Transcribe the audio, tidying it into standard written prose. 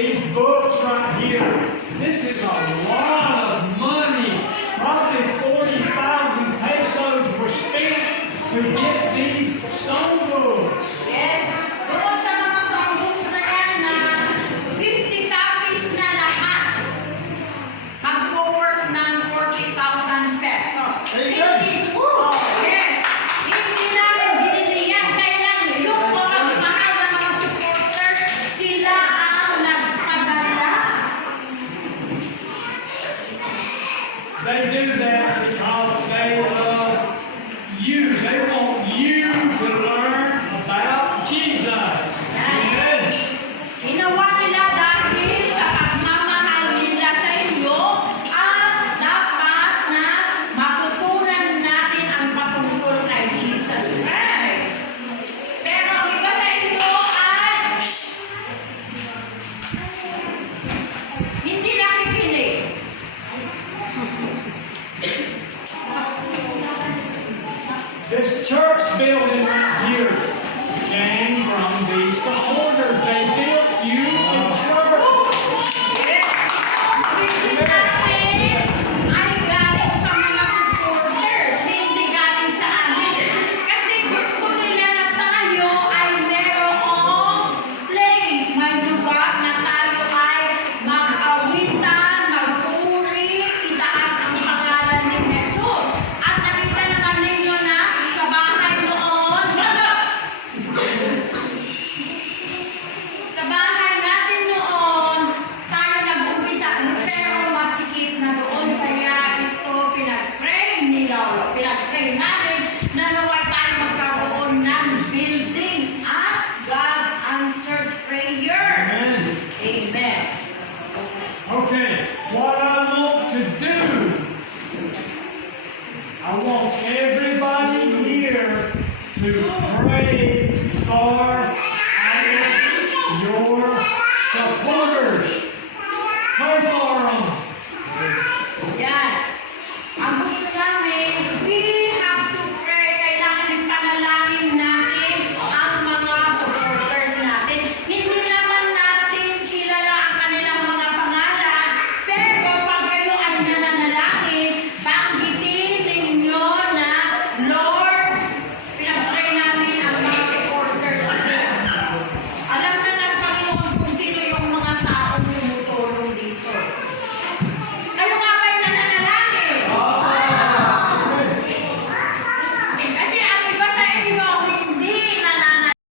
these books right here, this is a lot of money. Probably 40,000 pesos were spent to get these songbooks. Yes. Bukod sa mga songbooks na yan na 50 copies na lahat, mag-worth ng 40,000 pesos. Amen. Oh, yes. Hindi namin binili yan. Kailan yung mga mahal na mga supporters, sila ang nagpadala. They do that because they love you. They want you to learn about Jesus. Amen. Ginawa nila dahil sa pagmamahal nila sa inyo at dapat na matutunan natin ang patungkol kay Jesus Christ. Pero ang iba sa inyo ay hindi nakikinig. This church building here came from these supporters. They built you in church. Hindi natin ay galing sa mga supporters, hindi galing sa amin. Kasi gusto nila na tayo ay merong place, may lugar na tayo ay mag-awitan, magpuri, itaas ang pangalan ni Jesus. At nakita naman ninyo na sa bahay noon, sa bahay natin noon, tayo nag-umpisa, pero masikip na doon. Kaya ito, pinag-pray namin na naway tayo magkaroon ng building at God answered prayer. Amen. Amen. Okay, what I want to do, I want everybody here to pray for your support.